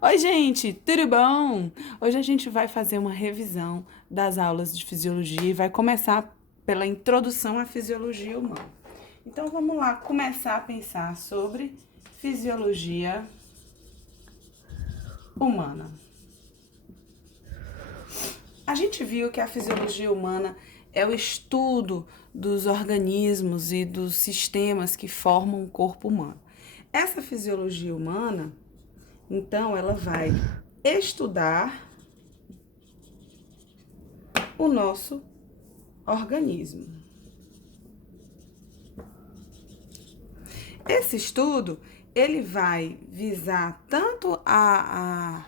Oi, gente, tudo bom? Hoje a gente vai fazer uma revisão das aulas de fisiologia e vai começar pela introdução à fisiologia humana. Então vamos lá começar a pensar sobre fisiologia humana. A gente viu que a fisiologia humana é o estudo dos organismos e dos sistemas que formam o corpo humano. Essa fisiologia humana, então, ela vai estudar o nosso organismo. Esse estudo, ele vai visar tanto a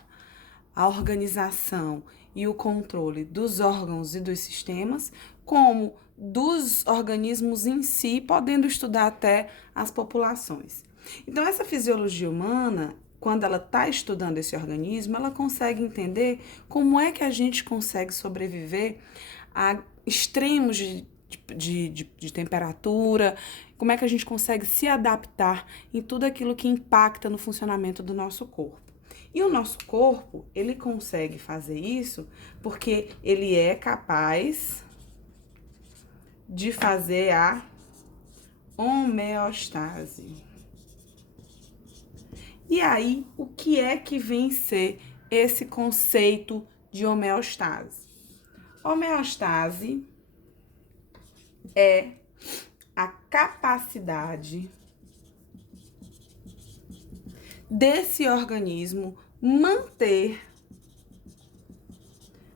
organização e o controle dos órgãos e dos sistemas, como dos organismos em si, podendo estudar até as populações. Então, essa fisiologia humana, quando ela está estudando esse organismo, ela consegue entender como é que a gente consegue sobreviver a extremos de temperatura, como é que a gente consegue se adaptar em tudo aquilo que impacta no funcionamento do nosso corpo. E o nosso corpo, ele consegue fazer isso porque ele é capaz de fazer a homeostase. E aí, o que é que vem ser esse conceito de homeostase? Homeostase é a capacidade desse organismo manter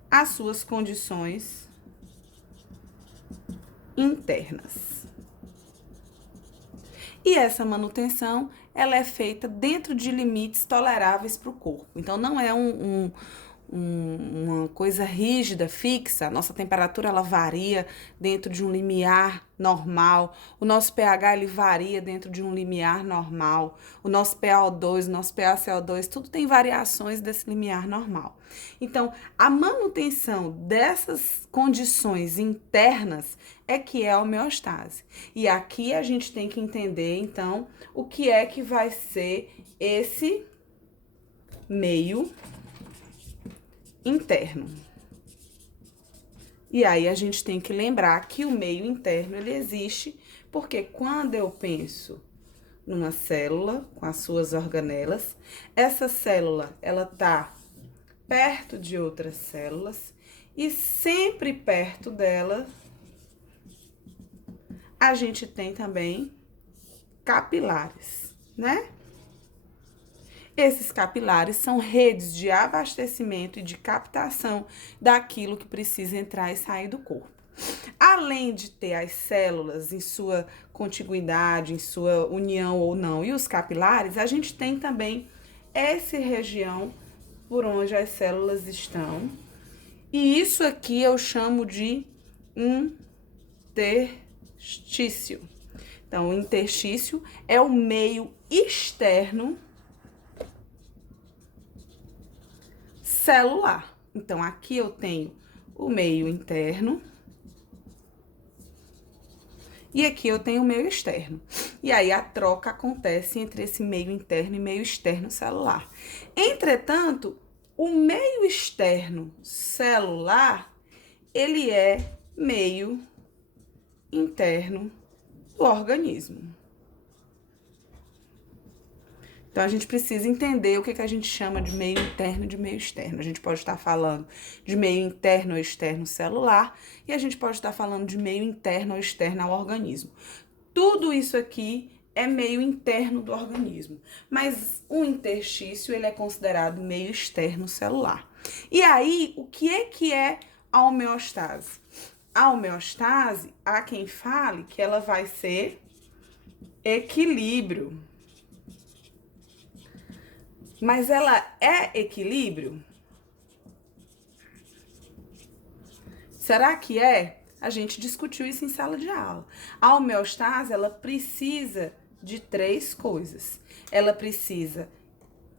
as suas condições internas. E essa manutenção, ela é feita dentro de limites toleráveis para o corpo. Então, não é uma coisa rígida, fixa. A nossa temperatura, ela varia dentro de um limiar normal. O nosso pH, ele varia dentro de um limiar normal. O nosso PaO2, o nosso PaCO2, tudo tem variações desse limiar normal. Então, a manutenção dessas condições internas é que é a homeostase. E aqui a gente tem que entender, então, o que é que vai ser esse meio interno. E aí a gente tem que lembrar que o meio interno, ele existe porque quando eu penso numa célula com as suas organelas, essa célula, ela tá perto de outras células e sempre perto dela a gente tem também capilares, né? Esses capilares são redes de abastecimento e de captação daquilo que precisa entrar e sair do corpo. Além de ter as células em sua contiguidade, em sua união ou não, e os capilares, a gente tem também essa região por onde as células estão. E isso aqui eu chamo de interstício. Então, o interstício é o meio externo celular. Então, aqui eu tenho o meio interno e aqui eu tenho o meio externo. E aí a troca acontece entre esse meio interno e meio externo celular. Entretanto, o meio externo celular, ele é meio interno do organismo. Então, a gente precisa entender o que a gente chama de meio interno e de meio externo. A gente pode estar falando de meio interno ou externo celular e a gente pode estar falando de meio interno ou externo ao organismo. Tudo isso aqui é meio interno do organismo, mas o interstício, ele é considerado meio externo celular. E aí, o que é a homeostase? A homeostase, há quem fale que ela vai ser equilíbrio. Mas ela é equilíbrio? Será que é? A gente discutiu isso em sala de aula. A homeostase, ela precisa de 3 coisas. Ela precisa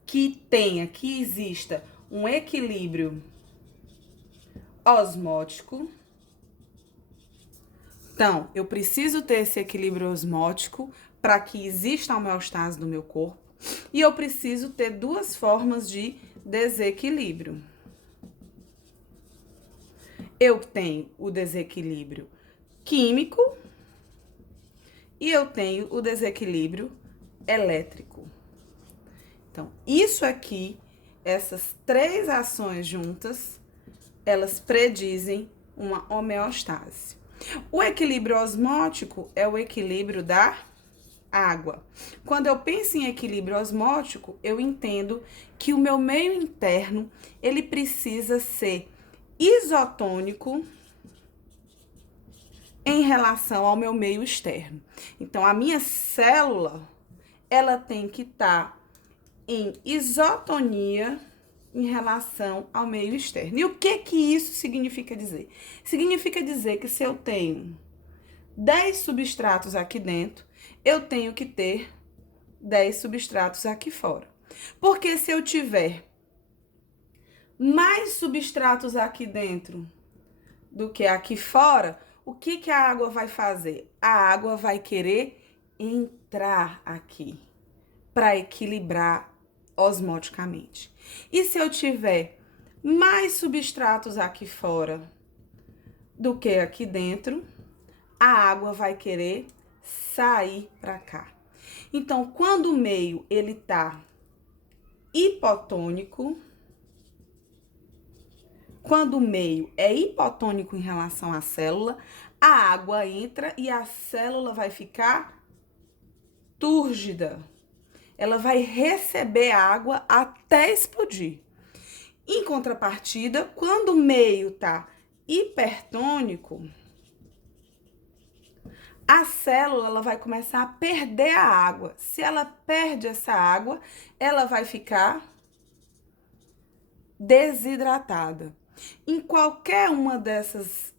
que exista um equilíbrio osmótico. Então, eu preciso ter esse equilíbrio osmótico para que exista a homeostase do meu corpo. E eu preciso ter duas formas de desequilíbrio. Eu tenho o desequilíbrio químico e eu tenho o desequilíbrio elétrico. Então, isso aqui, essas três ações juntas, elas predizem uma homeostase. O equilíbrio osmótico é o equilíbrio da água. Quando eu penso em equilíbrio osmótico, eu entendo que o meu meio interno, ele precisa ser isotônico em relação ao meu meio externo. Então, a minha célula, ela tem que estar em isotonia em relação ao meio externo. E o que isso significa dizer? Significa dizer que se eu tenho 10 substratos aqui dentro, eu tenho que ter 10 substratos aqui fora. Porque se eu tiver mais substratos aqui dentro do que aqui fora, o que a água vai fazer? A água vai querer entrar aqui para equilibrar osmoticamente. E se eu tiver mais substratos aqui fora do que aqui dentro, a água vai querer sair para cá. Então, quando o meio ele tá hipotônico, quando o meio é hipotônico em relação à célula, a água entra e a célula vai ficar túrgida. Ela vai receber água até explodir. Em contrapartida, quando o meio tá hipertônico, a célula ela vai começar a perder a água. Se ela perde essa água, ela vai ficar desidratada. Em qualquer uma desses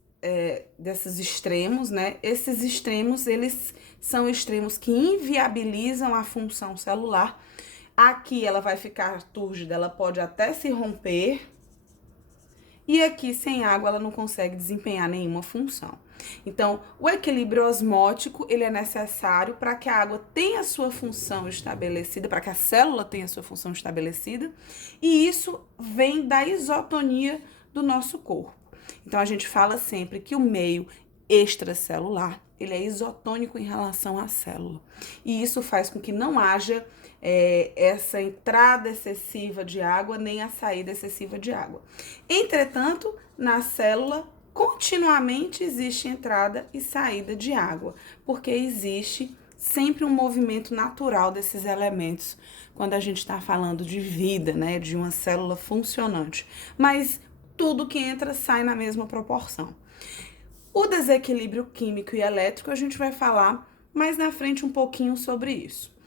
extremos, né? Esses extremos, eles são extremos que inviabilizam a função celular. Aqui ela vai ficar túrgida, ela pode até se romper. E aqui, sem água, ela não consegue desempenhar nenhuma função. Então, o equilíbrio osmótico, ele é necessário para que a água tenha sua função estabelecida, para que a célula tenha sua função estabelecida, e isso vem da isotonia do nosso corpo. Então, a gente fala sempre que o meio extracelular, ele é isotônico em relação à célula. E isso faz com que não haja essa entrada excessiva de água, nem a saída excessiva de água. Entretanto, na célula, continuamente existe entrada e saída de água, porque existe sempre um movimento natural desses elementos quando a gente está falando de vida, né, de uma célula funcionante. Mas tudo que entra sai na mesma proporção. O desequilíbrio químico e elétrico a gente vai falar mais na frente um pouquinho sobre isso.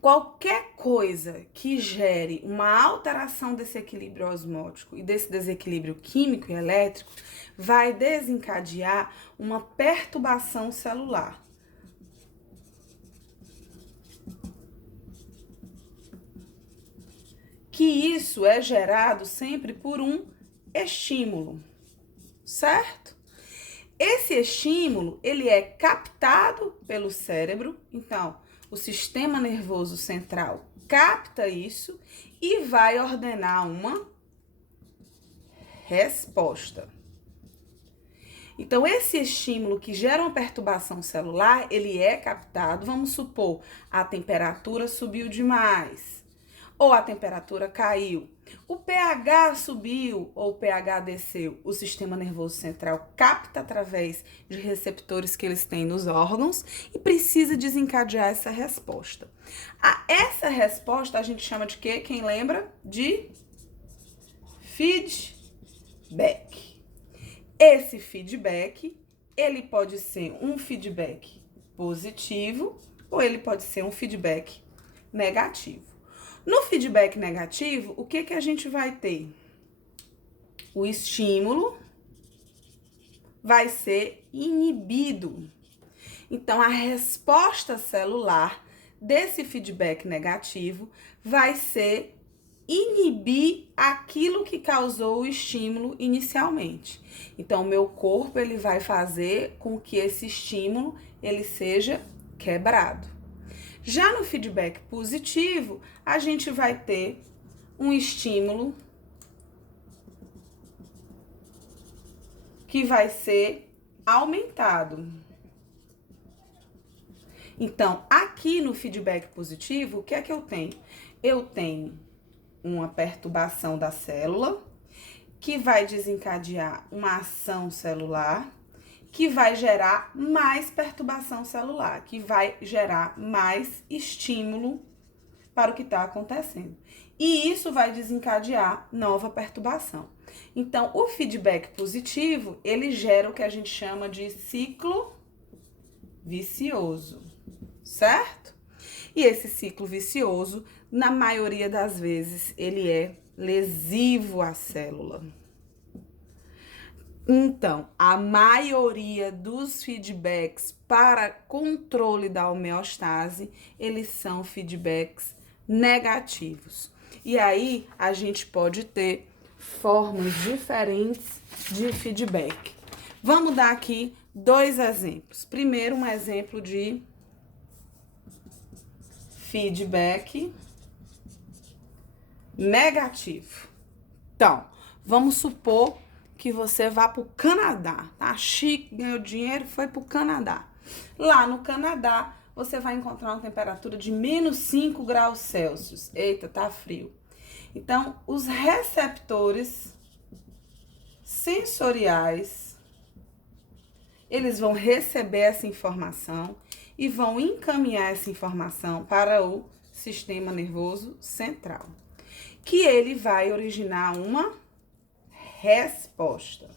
Qualquer coisa que gere uma alteração desse equilíbrio osmótico e desse desequilíbrio químico e elétrico vai desencadear uma perturbação celular. Que isso é gerado sempre por um estímulo, certo? Esse estímulo, ele é captado pelo cérebro, então o sistema nervoso central capta isso e vai ordenar uma resposta. Então, esse estímulo que gera uma perturbação celular, ele é captado, vamos supor, a temperatura subiu demais, ou a temperatura caiu, o pH subiu ou o pH desceu, o sistema nervoso central capta através de receptores que eles têm nos órgãos e precisa desencadear essa resposta. Essa resposta a gente chama de quê? Quem lembra? De feedback. Esse feedback, ele pode ser um feedback positivo ou ele pode ser um feedback negativo. No feedback negativo, o que a gente vai ter? O estímulo vai ser inibido. Então, a resposta celular desse feedback negativo vai ser inibir aquilo que causou o estímulo inicialmente. Então, o meu corpo ele vai fazer com que esse estímulo ele seja quebrado. Já no feedback positivo, a gente vai ter um estímulo que vai ser aumentado. Então, aqui no feedback positivo, o que é que eu tenho? Eu tenho uma perturbação da célula, que vai desencadear uma ação celular, que vai gerar mais perturbação celular, que vai gerar mais estímulo para o que está acontecendo. E isso vai desencadear nova perturbação. Então, o feedback positivo, ele gera o que a gente chama de ciclo vicioso, certo? E esse ciclo vicioso, na maioria das vezes, ele é lesivo à célula. Então, a maioria dos feedbacks para controle da homeostase, eles são feedbacks negativos. E aí, a gente pode ter formas diferentes de feedback. Vamos dar aqui 2 exemplos. Primeiro, um exemplo de feedback negativo. Então, vamos supor que você vá para o Canadá, tá? Chique, ganhou dinheiro, foi para o Canadá. Lá no Canadá, você vai encontrar uma temperatura de -5 graus Celsius. Eita, tá frio. Então, os receptores sensoriais, eles vão receber essa informação e vão encaminhar essa informação para o sistema nervoso central, que ele vai originar uma resposta.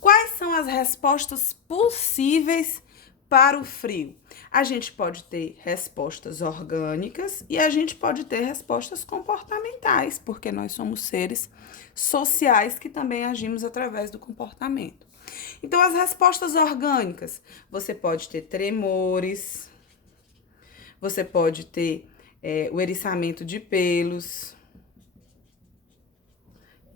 Quais são as respostas possíveis para o frio? A gente pode ter respostas orgânicas e a gente pode ter respostas comportamentais, porque nós somos seres sociais que também agimos através do comportamento. Então, as respostas orgânicas, você pode ter tremores, você pode ter o eriçamento de pelos.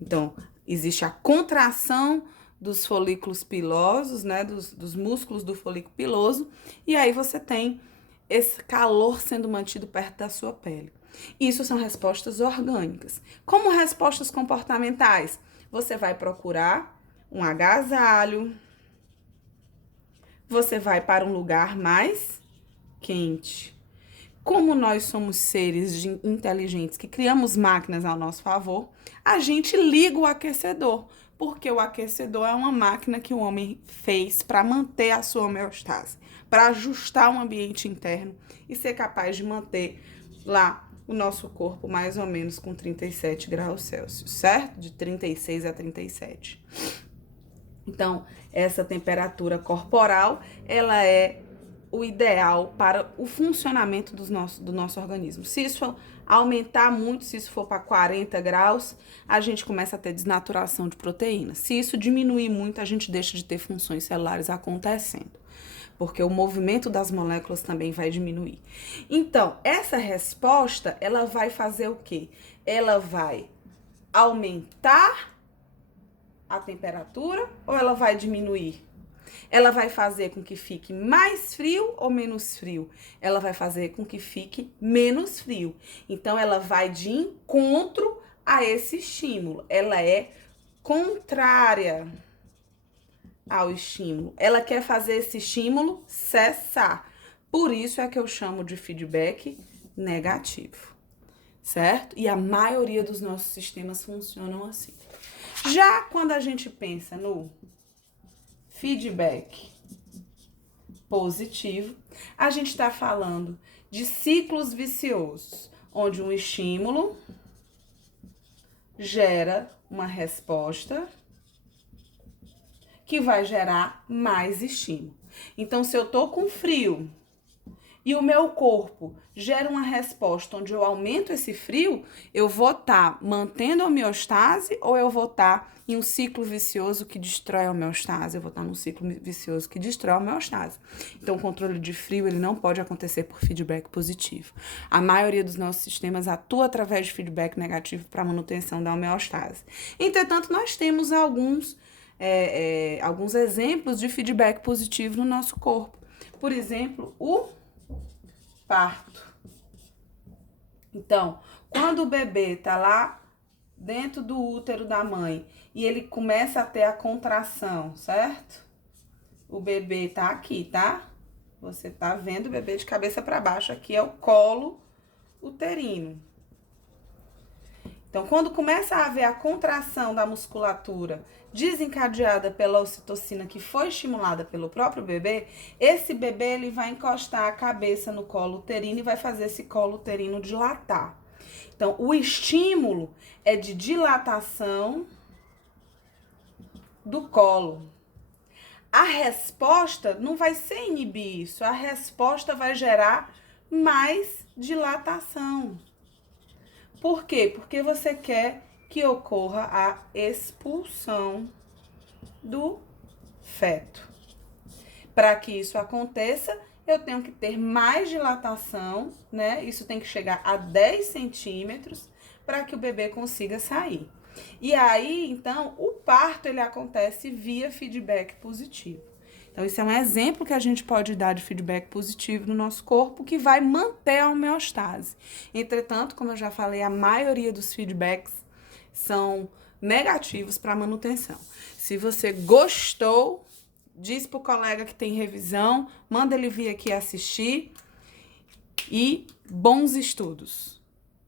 Então, existe a contração dos folículos pilosos, né, dos músculos do folículo piloso, e aí você tem esse calor sendo mantido perto da sua pele. Isso são respostas orgânicas. Como respostas comportamentais, você vai procurar um agasalho, você vai para um lugar mais quente. Como nós somos seres inteligentes que criamos máquinas ao nosso favor, a gente liga o aquecedor, porque o aquecedor é uma máquina que o homem fez para manter a sua homeostase, para ajustar o ambiente interno e ser capaz de manter lá o nosso corpo mais ou menos com 37 graus Celsius, certo? De 36 a 37. Então, essa temperatura corporal, ela é o ideal para o funcionamento do nosso organismo. Se isso aumentar muito, se isso for para 40 graus, a gente começa a ter desnaturação de proteínas. Se isso diminuir muito, a gente deixa de ter funções celulares acontecendo, porque o movimento das moléculas também vai diminuir. Então, essa resposta, ela vai fazer o quê? Ela vai aumentar a temperatura ou ela vai diminuir? Ela vai fazer com que fique mais frio ou menos frio? Ela vai fazer com que fique menos frio. Então, ela vai de encontro a esse estímulo. Ela é contrária ao estímulo. Ela quer fazer esse estímulo cessar. Por isso é que eu chamo de feedback negativo, certo? E a maioria dos nossos sistemas funcionam assim. Já quando a gente pensa no feedback positivo, a gente está falando de ciclos viciosos, onde um estímulo gera uma resposta que vai gerar mais estímulo. Então, se eu tô com frio e o meu corpo gera uma resposta onde eu aumento esse frio, eu vou estar mantendo a homeostase ou eu vou estar em um ciclo vicioso que destrói a homeostase? Eu vou estar num ciclo vicioso que destrói a homeostase. Então, o controle de frio, ele não pode acontecer por feedback positivo. A maioria dos nossos sistemas atua através de feedback negativo para manutenção da homeostase. Entretanto, nós temos alguns exemplos de feedback positivo no nosso corpo. Por exemplo, o parto. Então, quando o bebê tá lá dentro do útero da mãe e ele começa a ter a contração, certo? O bebê tá aqui, tá? Você tá vendo o bebê de cabeça para baixo, aqui é o colo uterino. Então, quando começa a haver a contração da musculatura desencadeada pela ocitocina que foi estimulada pelo próprio bebê, esse bebê ele vai encostar a cabeça no colo uterino e vai fazer esse colo uterino dilatar. Então, o estímulo é de dilatação do colo. A resposta não vai ser inibir isso, a resposta vai gerar mais dilatação. Por quê? Porque você quer que ocorra a expulsão do feto. Para que isso aconteça, eu tenho que ter mais dilatação, né? Isso tem que chegar a 10 centímetros para que o bebê consiga sair. E aí, então, o parto ele acontece via feedback positivo. Então, isso é um exemplo que a gente pode dar de feedback positivo no nosso corpo que vai manter a homeostase. Entretanto, como eu já falei, a maioria dos feedbacks são negativos para manutenção. Se você gostou, diz pro colega que tem revisão, manda ele vir aqui assistir e bons estudos!